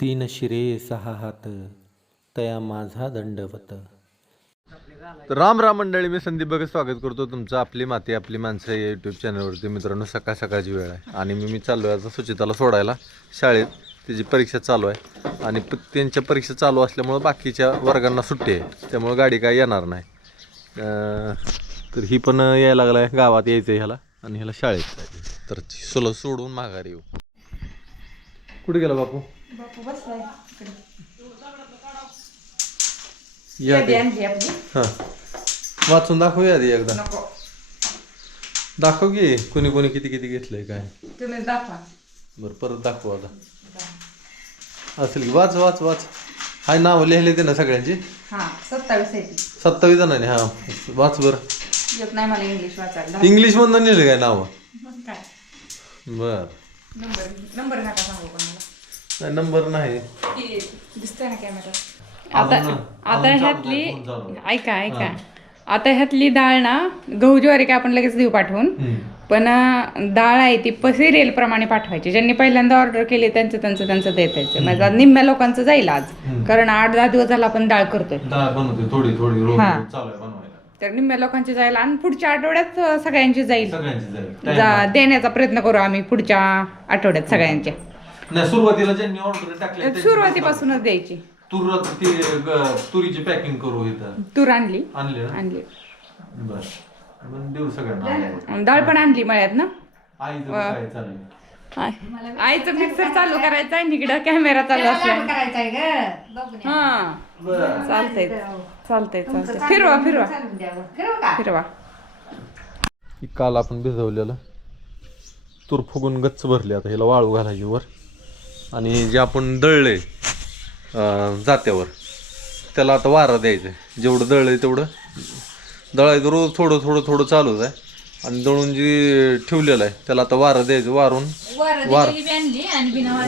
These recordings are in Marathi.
तीन शिरे सहा हात तया माझा दंडवत. तर राम राम मंडळी मी संदीप भगत स्वागत करतो तुमचं आपली माती आपली माणसं या युट्यूब चॅनलवरती मित्रांनो सकाळ सकाळची वेळ आहे. आणि मी मी चाललो आहे आता सुचिताला सोडायला. शाळेत तिची परीक्षा चालू आहे. आणि प- त्यांच्या परीक्षा चालू असल्यामुळं बाकीच्या वर्गांना सुट्टी आहे. त्यामुळं गाडी काय येणार नाही. तर ही पण यायला लागला आहे गावात यायचं आहे ह्याला. आणि ह्याला शाळेत जायचं तर सोला सोडून माघारी येऊ. कुठे गेला बापू? बापू बसलाय इकडे. या यादी आणली आपली हां. वाचून दाखवूया आधी एकदा. नको. दाखव की कोणी कोणी किती किती घेतलंय काय. तुम्ही दाखवा. बरं परत दाखव आता. असेल की वाच वाच वाच. हाय नाव लिहिले ते ना सगळ्यांची. हा सत्तावीस आहे ती. सत्तावीस जणांनी हा. वाच बरं. येत नाही मला इंग्लिश वाचायला. इंग्लिश मधनं लिहिले काय नाव? मग काय? बर. नंबर नंबर नका सांगू कोणाला. नाही नंबर नाही. दिसतंय ना कॅमेरा आता अजून- आता अजून ह्यातली चालू-. ऐका ऐका. आता ह्यातली डाळ ना गहू ज्वारी काय आपण लगेच देऊ पाठवून. हम्म. पण अं, डाळ आहे ती सिरियल प्रमाणे पाठवायची. ज्यांनी पहिल्यांदा ऑर्डर केली त्यांचं त्यांचं त्यांचं देतायचं. म्हणजे आज निम्म्या लोकांचं जाईल आज. कारण आठ दहा दिवस झाला आपण डाळ करतोय. डाळ बनवते थोडी थोडी रोज हा. रोज चालू आहे तर निम्म्या लोकांची जाईल आणि पुढच्या आठवड्यात सगळ्यांची जाईल. सगळ्यांची जाईल. जा- देण्याचा प्रयत्न करू आम्ही पुढच्या आठवड्यात सगळ्यांच्या नाही सुरुवातीला ज्यांनी ऑर्डर टाकले सुरुवातीपासूनच द्यायची. तुर ती ग- तुरीची पॅकिंग करू इथं. तूर आणली. आणले ना आणली. बर मग देऊ सगळ्यांना आणि डाळ पण आणली मळ्यात ना? आईचं काय चालेल आय- आईचं मिक्सर चालू करायचं आहे इकडं कॅमेरा चालू असला. करायचंय ग. हा. चालतंय. चालतंय चालतंय. फिरवा फिरवा. फिरवा काल आपण भिजवलेलं. तूर फुगून गच्च भरली आता ह्याला वाळू घालायची वर. आणि जे आपण दळले जात्यावर त्याला आता वारा द्यायचं जेवढं दळलंय तेवढं दळायचं. रोज थोडं थोडं थोडं चालूच आहे. आणि दळून जे ठेवलेलं आहे त्याला आता वारं द्यायचं वारून. वार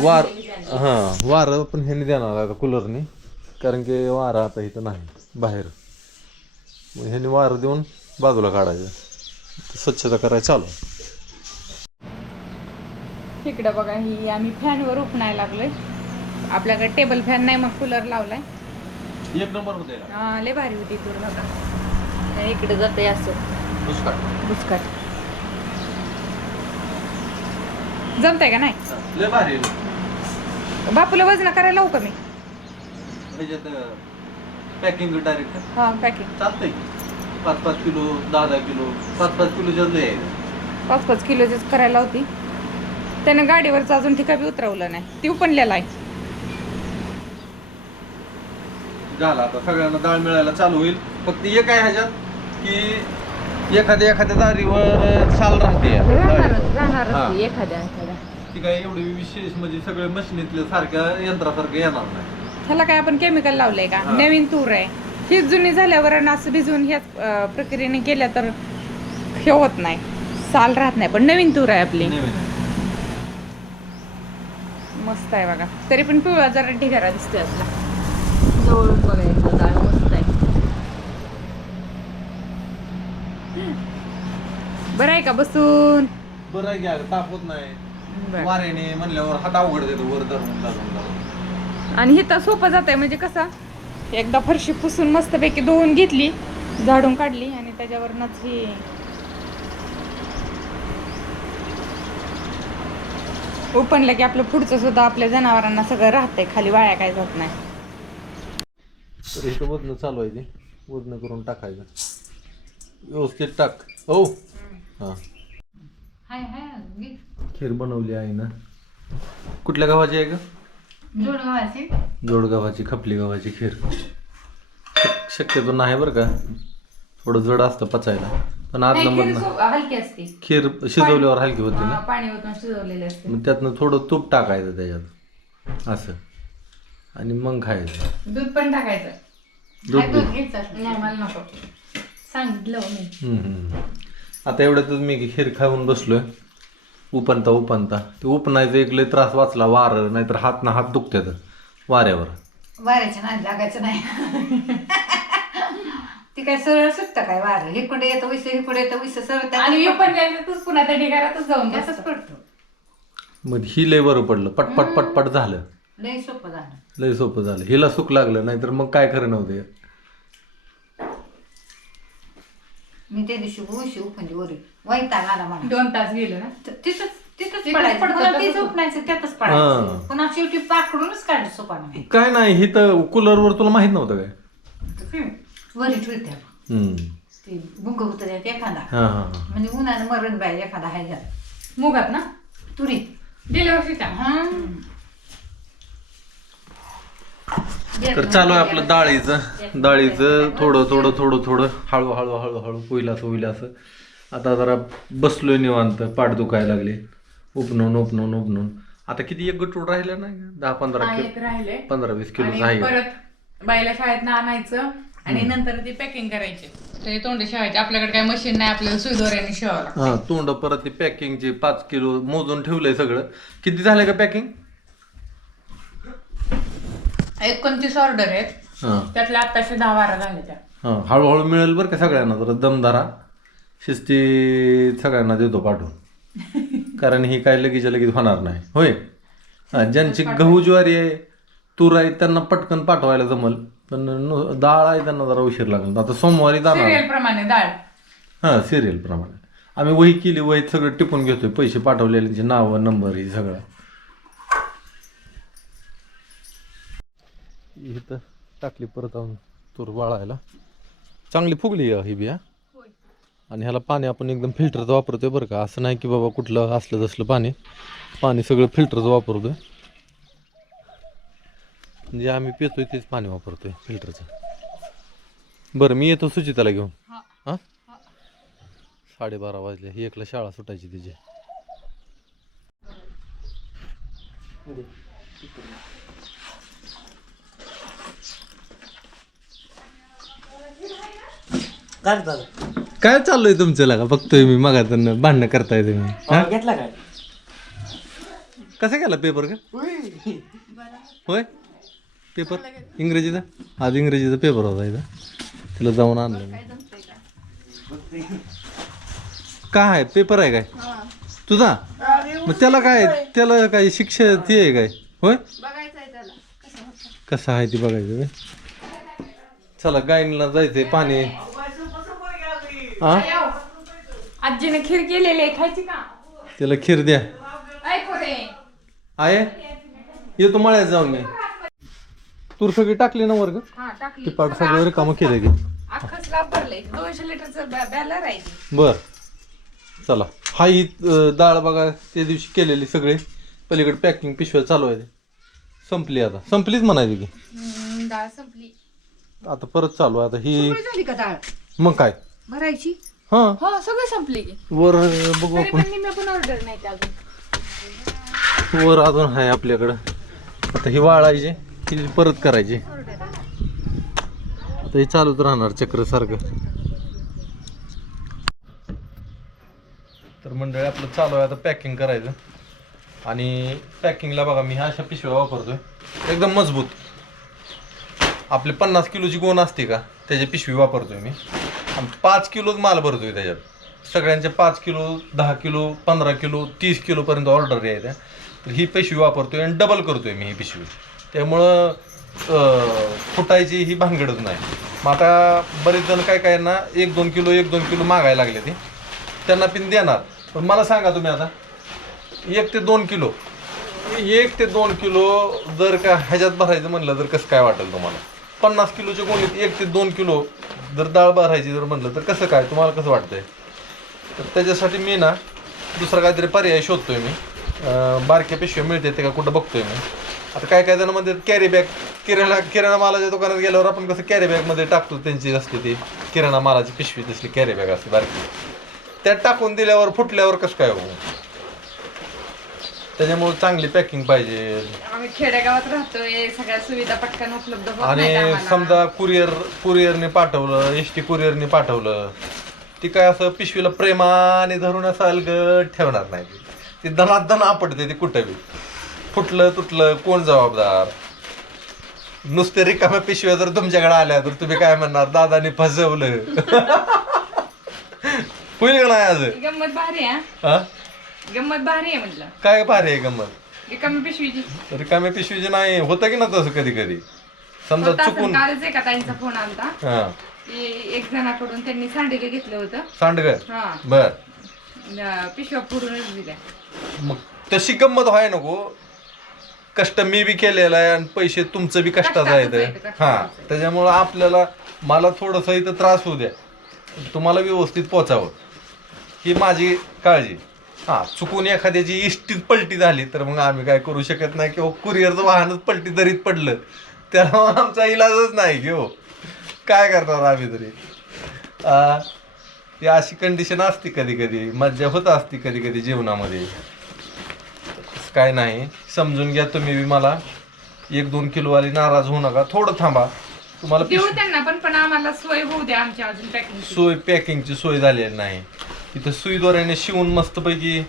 वार हां वारं पण ह्याने देणार आता कूलरने कारण की वारा आता इथं नाही. बाहेर. मग ह्याने वारं देऊन बाजूला काढायचं. स्वच्छता करायला चालू. इकडं बघा ही आम्ही फॅनवर उपणायला लागलोय. आपल्याकडे टेबल फॅन नाही मग कूलर लावलाय. एक नंबर होते हा, लय भारी होती तूर बघा. इकडे जाते असं. बुसकाट जमतंय का नाही? लय भारी बापूला वजन करायला लावू का मी? पॅकिंग डायरेक्ट हा पॅकिंग चालतंय. पाच पाच किलो दहा दहा किलो पाच पाच किलो जास्त आहे. पाच पाच किलोचीच करायला होती. त्यानं गाडीवरचं अजून ठिकाणी उतरवलं नाही. ती उपणलेला आहे. झाला आता. सगळ्यांना डाळ मिळायला चालू होईल. फक्त एक आहे ह्याच्यात? की एखाद्या एखाद्या दारीवर साल राहते. राहणारच राहणारच हा. ती एखाद्या एखाद्या. ती काय एवढी विशेष म्हणजे सगळे मशिनीतल्या सारख्या यंत्रासारखं येणार नाही. ह्याला काय आपण केमिकल लावलंय का? हा. नवीन तूर आहे. ही जुनी झाल्यावर आणि असं भिजवून ह्याच अं, प्रक्रियेने केल्या तर हे होत नाही. साल राहत नाही. पण नवीन तूर आहे आपली. नवीन. मस्त आहे बघा. तरी पण पिवळा जरा ढिगारा दिसतोय असला जवळून बघायचं डाळ मस्त आहे. बरं आहे का बसून? बरं आहे घ्या ताप होत नाही. वाऱ्याने म्हणल्यावर हात अवघड देतो वर धरून धरून धरून. आणि हे तर सोपं जात आहे म्हणजे कसं एकदा फरशी पुसून मस्तपैकी धुवून घेतली झाडून काढली आणि त्याच्यावरनच ही ओपनलं की आपलं पुढचं सुद्धा आपल्या जनावरांना सगळं राहतंय खाली वाळ्या काय जात नाही. इथं वजन चालू आहे ते. वजन करून टाकायचं. व्यवस्थित टाक. हो. हा. खीर बनवली आहे ना. कुठल्या गावाची आहे का जोड गव्हाची खपली गव्हाची खीर. शक- शक्यतो नाही बरं का. थोडं जड असतं पचायला. पण आदलं मधनं हलकी असते. खीर शिजवल्यावर हलकी होती ना. पाणी ओतून शिजवलेले असते. मग त्यातनं थोडं तूप टाकायचं त्याच्यात. असं. आणि मग खायचं. दूध पण टाकायचं. दूध दूध नाही मला नको. सांगितलं हो मी. आता एवढ्यातच मी खीर खाऊन बसलोय. उपनता उपनता. ते उपनायचं एक लय त्रास वाचला वार नाहीतर हात ना हात दुखतात वाऱ्यावर. वाऱ्याच्या नाही लागायचं नाही. ती काय सरळ सुटतं काय वार? हे कुठे येतं विस हे कुठे येतं विस सरळ आणि जायचं पुन्हा त्या ढिगारातच जाऊन तसंच. पडतो. मग ही लय बरं पडलं. पटपट पटपट झालं. लय सोपं झालं. लय सोपं झालं. हिला सुख लागलं नाहीतर मग काय खरं नव्हतं. मी त्या दिवशी उशी उफंदी वरी. वैताग आला मला. दोन तास गेले ना? तिथंच तिथंच पडायचं. पडतं. उपणायचं त्यातच हा. पडायचं. पुन्हा शेवटी पाकडूनच काढलं सोपानं मी. काय नाही ही तर कूलरवर तुला माहीत नव्हतं काय? वरी ठेवत्या. हम्म. ते बुंग होतं त्यात एखादा. हा हा हा. म्हणजे उन्हानं मरण बाय एखादा हाय मुगात ना? तुरीत. गेल्या वर्षीच्या तर चालू आहे आपलं डाळीचं. डाळीचं थोडं थोडं थोडं थोडं. हळू हळू हळू हळू. होईल असं होईल असं. आता जरा बसलोय निवांत. पाठ दुखायला लागले. उपनून उपनून उपनून. आता किती एक गटूड राहिलं नाही? दहा पंधरा एक किलो. राहिले. पंधरा वीस किलो आणि आहे परत बाईला शाळेत आणायचं आणि नंतर ती पॅकिंग करायची. ते तोंड शिवायचे. आपल्याकडे काय मशीन नाही आपल्याला सुईदोऱ्याने शिवावं. हा तोंड परत ते पॅकिंगचे पाच किलो मोजून ठेवलंय सगळं. किती झालंय का पॅकिंग एकोणतीस ऑर्डर आहेत. हा. त्यातल्या आत्ताशे दहा बारा झाले त्या. हा हळूहळू मिळेल बरं का सगळ्यांना जरा दमदारा. शिस्ती सगळ्यांना देतो पाठवून. कारण ही काय लगेचच्या लगेच होणार नाही. होय? हा, ज्यांची गहू ज्वारी आहे तूर आहे त्यांना पटकन पाठवायला जमल. पण नु- डाळ आहे त्यांना जरा उशीर लागेल. आता सोमवारी जाणार. सिरियल प्रमाणे डाळ. हां सिरियल प्रमाणे. आम्ही वही केली वहीत सगळं टिपून घेतोय. पैसे पाठवलेल्यांचे नावं नंबर हे सगळं. इथं टाकली परत आणून. तूर वाळायला. चांगली फुगली ही बी हा? आणि ह्याला पाणी आपण एकदम फिल्टरचं वापरतोय बरं का. असं नाही की बाबा कुठलं असलं तसलं पाणी. पाणी सगळं फिल्टरचं वापरतोय. म्हणजे आम्ही पितोय तेच पाणी वापरतोय फिल्टरचं. बरं मी येतो सुचिताला घेऊन. हां. साडेबारा वाजले. ही एकला शाळा सुटायची तिची. काय चाललंय तुमचं? लागा बघतोय मी मगातून भांडणं करताय तुम्ही. हा? घेतला काय? कसा गेला पेपर का? होय? पेपर? इंग्रजीचा? आज इंग्रजीचा पेपर होता इथं. तिला जाऊन आणलं मी. काय पेपर आहे काय? तुझा? मग त्याला काय त्याला काय शिक्षा ती आहे काय? होय? कसं आहे ती बघायचं होय? चला गायनला जायचंय पाणी. हा? आजीने खीर केलेली आहे खायची का? त्याला खीर द्या. ऐकू रे. आहे? येतो मळ्यात जाऊन मी. तूर सगळी टाकली ना वर्ग? हा टाकली. ती पाठ सगळं रिकामं केलं की. अख्खं स्लाब भरलंय दोनशे लिटरचं बॅलर आहे ते. बर. चला. हा ही अं, डाळ बघा त्या दिवशी केलेली सगळे. पलीकडे पॅकिंग पिशव्या चालू आहे संपली आता. संपलीच म्हणायची की. हम्म, डाळ संपली. आता परत चालू आहे. आता ही झाली का डाळ? मग काय? भरायची? हा. हो सगळं संपली की. वर बघू तरी आपण. पण निम्मे पण ऑर्डर नाही अजून. वर अजून आहे आपल्याकडं. आता ही वाळायची ही परत करायची. आता हे चालूच राहणार चक्र सारखं. तर मंडळी आपलं चालू आहे आता पॅकिंग करायचं. आणि पॅकिंगला बघा मी ह्या अशा पिशव्या वापरतोय. एकदम मजबूत. आपले पन्नास किलोची गोण असते का त्याची पिशवी वापरतोय मी. पाच किलोच माल भरतोय त्याच्यात. सगळ्यांचे पाच किलो दहा किलो पंधरा किलो तीस किलोपर्यंत ऑर्डर आहे त्या तर ही पिशवी वापरतोय आणि डबल करतोय मी ही पिशवी. त्यामुळं फुटायची ही भानगडच नाही. मग आता बरेच जण काय काय ना एक दोन किलो एक दोन किलो मागायला लागले ते. त्यांना पिन देणार. पण मला सांगा तुम्ही आता एक ते दोन किलो एक ते दोन किलो जर का ह्याच्यात भरायचं म्हणलं तर कसं काय वाटेल तुम्हाला? पन्नास किलोच्या गोणीत एक ते दोन किलो जर डाळ भरायची जर म्हणलं तर कसं काय? तुम्हाला कसं वाटतंय? तर त्याच्यासाठी मी ना दुसरा काहीतरी पर्याय शोधतोय मी. बारक्या पिशव्या मिळते ते का? कुठं बघतोय मी. आता काय काय जण म्हणतात कॅरी बॅग किराणा किराणा मालाच्या दुकानात गेल्यावर आपण कसं कॅरी बॅगमध्ये टाकतो? त्यांची असते ती किराणा मालाची पिशवी तसली कॅरी बॅग असते बारकी. त्यात टाकून दिल्यावर फुटल्यावर कसं काय होऊ? त्याच्यामुळे चांगली पॅकिंग पाहिजे. आम्ही खेडेगावात राहतोय सगळ्या सुविधा पटकन उपलब्ध होत आणि नाहीत आम्हाला. समजा कुरिअर कुरिअरने पाठवलं एस टी कुरिअरने पाठवलं ती काय असं पिशवीला प्रेमाने धरून असं अलगट ठेवणार नाही. ती. ती दण आपटते ती कुठं बी. फुटलं तुटलं कोण जबाबदार? नुसते रिकाम्या पिशव्या जर तुमच्याकडे आल्या तर तुम्ही काय म्हणणार? दादाने फसवलं. होईल का नाही आज? गंमत भारी आहे हा? गंमत भारी आहे म्हटलं. काय भारी आहे गंमत? रिकामी पिशवीची. रिकाम्या पिशवीचे नाही होतं की ना तसं कधी कधी समजा होता चुकून. कालच एका ताईंचा फोन आलता. हा. की एक जणाकडून त्यांनी सांडेले घेतलं होतं. सांडग? हा. बर. अं, पिशव्या फोडूनच दिल्या. मग तशी गंमत व्हाय नको. कष्ट मी बी केलेला आहे आणि पैसे तुमचं बी कष्टाचं आहे कष्टाचंच आहे ते, ते. कष्टाचंच हा. आहे. त्याच्यामुळं आपल्याला मला थोडंसं इथं त्रास होऊ द्या. तुम्हाला व्यवस्थित पोचावं. ही माझी काळजी. हा चुकून एखाद्याची इष्टीत पलटी झाली तर मग आम्ही काय करू शकत नाही किंवा कुरिअरचं वाहनच पलटी दरीत पडलं त्याला मग आमचा इलाजच नाही घेऊ काय करणार आम्ही तरी? ही अशी कंडिशन असते कधी कधी मज्जा होत असते कधी कधी जीवनामध्ये काय नाही. समजून घ्या तुम्ही बी मला. एक दोन किलोवाली नाराज होऊ नका. थोडं थांबा. तुम्हाला देऊ पिश- त्यांना पण पण आम्हाला सोय होऊ द्या आमच्या अजून पॅकिंग सोय पॅकिंगची सोय झालेली नाही. इथं सुईद्वाराने शिवून मस्तपैकी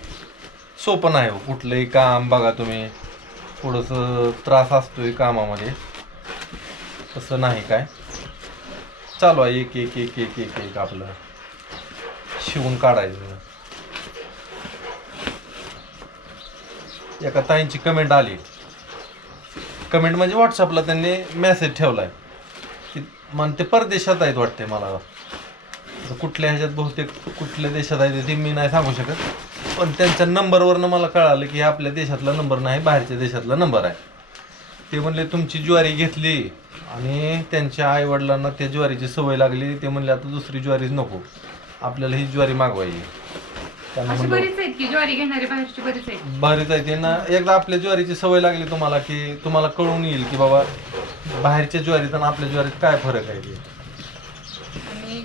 सोपं नाही हो कुठलंही काम बघा तुम्ही. थोडंसं त्रास असतोय कामामध्ये. तसं नाही काय. चालू आहे एक एक एक एक एक एक आपलं. शिवून काढायचं. एका ताईंची कमेंट आली. कमेंट म्हणजे व्हॉट्सअपला त्यांनी मेसेज ठेवलाय. की म्हणते ते परदेशात आहेत वाटते मला. कुठल्या ह्याच्यात बहुतेक कुठल्या देशात आहे ते मी नाही सांगू शकत. पण त्यांच्या नंबरवरनं मला कळालं की हे आपल्या देशातला नंबर नाही बाहेरच्या देशातला नंबर आहे. ते म्हणले तुमची ज्वारी घेतली. आणि त्यांच्या आईवडिलांना त्या ज्वारीची सवय लागली. ते म्हणले आता दुसरी ज्वारीच नको. आपल्याला ही ज्वारी मागवायची. त्यांना अशी म्हणलं बरीच आहेत की ज्वारी घेणारी बाहेरची बरीच आहेत? भारीच आहे त्यांना एकदा आपल्या ज्वारीची सवय लागली तुम्हाला की तुम्हाला कळून येईल की बाबा बाहेरच्या ज्वारीत आणि आपल्या ज्वारीत काय फरक आहे ते.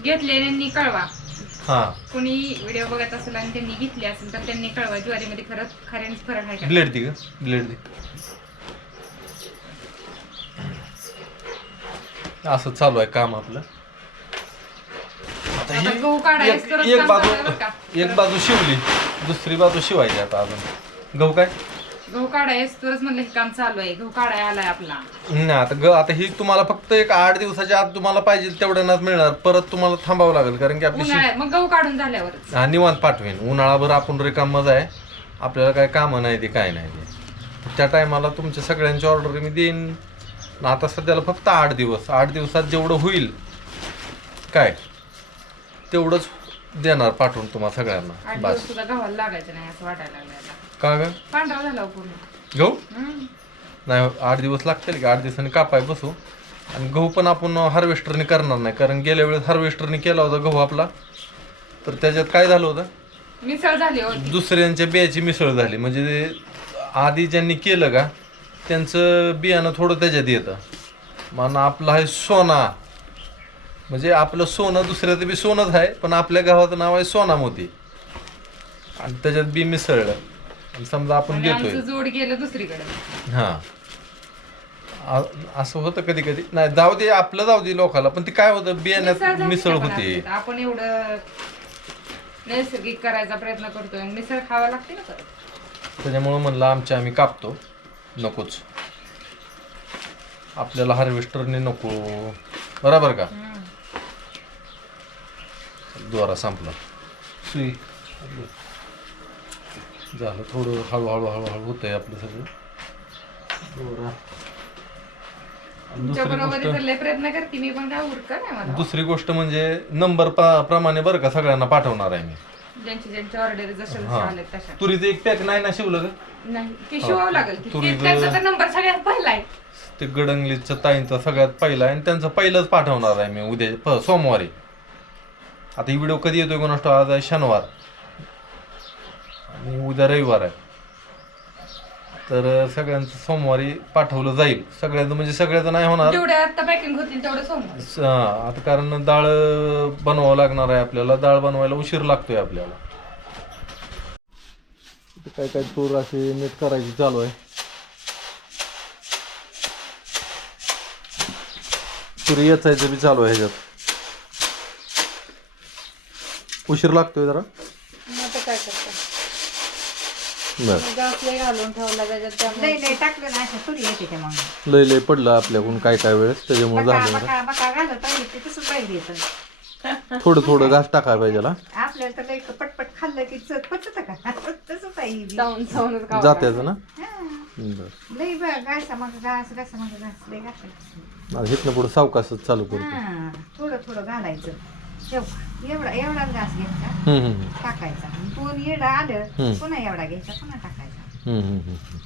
घेतलेल्यांनी कळवा. हां. कोणी व्हिडिओ बघत असेल आणि त्यांनी घेतली असेल तर त्यांनी कळवा. ज्वारीमध्ये खरंच खऱ्याच फरक आहे का? ब्लेड दे ग. ब्लेड दे. असं चालू आहे काम आपलं. आता आता गहू एक- बाजू? एक बाजू शिवली दुसरी बाजू शिवायची आता अजून. गहू काय? गहू काढायचं तरच म्हणलं हे काम चालू आहे. गहू काढाय आलाय आपला. नाही आता ग आता ही तुम्हाला फक्त एक आठ दिवसाच्या आत तुम्हाला पाहिजे तेवढ्यानाच मिळणार. परत तुम्हाला थांबावं लागेल कारण की आपली शि- उन्हाळ्यात मग गहू काढून झाल्यावरच. हा निवांत पाठवेन. उन्हाळाभर आपण रिकामच आहे. आपल्याला काय कामं नाही ते काय नाही ते. त्या टायमाला तुमच्या सगळ्यांची ऑर्डर मी देईन. आणि आता सध्याला फक्त आठ दिवस. आठ दिवसात जेवढं होईल काय तेवढंच देणार पाठवून तुम्हाला आठ सगळ्यांना दिवस बस. सुद्धा गव्हाला लागायचं नाही असं वाटायला लागलं आता. का ग? पांढरा झाला हो पूर्ण. गहू? हम्म. नाही आठ दिवस लागतील का आठ दिवसांनी कापाय बसू. आणि गहू पण आपण हार्वेस्टरने करणार नाही कारण गेल्या वेळेस हार्वेस्टरने केला होता गहू आपला. तर त्याच्यात काय झालं होतं? मिसळ झाली हो दुसऱ्यांच्या बियाची मिसळ झाली. म्हणजे आधी ज्यांनी केलं का त्यांचं बियाणं थोडं त्याच्यात येतं. मग आपलं आहे सोना. म्हणजे आपलं सोनं दुसऱ्याचं बी सोनंच आहे पण आपल्या गावाचं नाव आहे सोना मोती आणि त्याच्यात बी मिसळलं. आणि समजा आपण आणि आमचं जोड गेलं दुसरीकडे. हां. असं होतं कधी कधी नाही जाऊ दे आपलं जाऊ दे लोकाला. पण ते काय होतं बियाण्यात झाली मिसळ पण होते? आपण एवढं नैसर्गिक करायचा प्रयत्न करतोय. आणि मिसळ खावा लागते ना परत. त्याच्यामुळं म्हणलं आमच्या आम्ही कापतो. नकोच. आपल्याला हार्वेस्टरने नको. बरोबर का? द्वारा संपला. सुई. झालं. थोडं हळूहळू हळूहळू होतंय आपलं सगळं. दोरा. आणि तुमच्या दुसरी बरोबर गोष्ट? लय प्रयत्न करते मी पण काय उरका नाही मला. दुसरी गोष्ट म्हणजे नंबर पा- प्रमाणे बरं का सगळ्यांना पाठवणार आहे मी. ज्यांची ज्यांची ऑर्डर हा. तशा. तुरीचं एक पॅक नाही ना शिवलं का? नाही ते शिवावं लागेल की. तुरी ते- त्यांचा तर नंबर सगळ्यात पहिला आहे. ते गडंगलीच्या ताईंचा सगळ्यात पहिला आहे आणि त्यांचं पहिलंच पाठवणार आहे मी उद्या प- सोमवारी. आता ही व्हिडिओ कधी येतोय ठाऊक, आज आहे शनिवार. आणि उद्या रविवार आहे. तर सगळ्यांचं सोमवारी पाठवलं जाईल. सगळ्यांचं म्हणजे सगळ्याचं नाही होणार. जेवढे आता पॅकिंग होतील तेवढं सोमवार. स- हा, आता कारण डाळ बनवावं लागणार आहे आपल्याला. डाळ बनवायला उशीर लागतोय आपल्याला. इथं काय काय तूर अशी नीट करायची चालू आहे. तूर येचायचं बी चालू आहे ह्याच्यात. उशीर लागतोय जरा. बर लय घालून ठेवला त्याच्यात त्यामुळे लई लई टाकलं ना येते मग. लय लय पडलं आपल्याकडून काय काय वेळेस त्याच्यामुळे बका झालं. जरा. बका बका घालत पाहिजे ते तसंच पाहिजे येतं. थोडं थोडं घास टाकायला पाहिजे ना. आपल्याला तर पटपट खाल्लं की चट पचत का? तसंच आहे ही. बी. जात्याचं ना? हा. बरं. बघ मग घास घासा मग घास लई घासायचं आता इथनं पुढं सावकाशच चालू करतो. हा थोडं थोडं घालायचं. एवढा एवढा घास घ्यायचा टाकायचा दोन येडं आलं. पुन्हा एवढा घ्यायचा पुन्हा टाकायचा.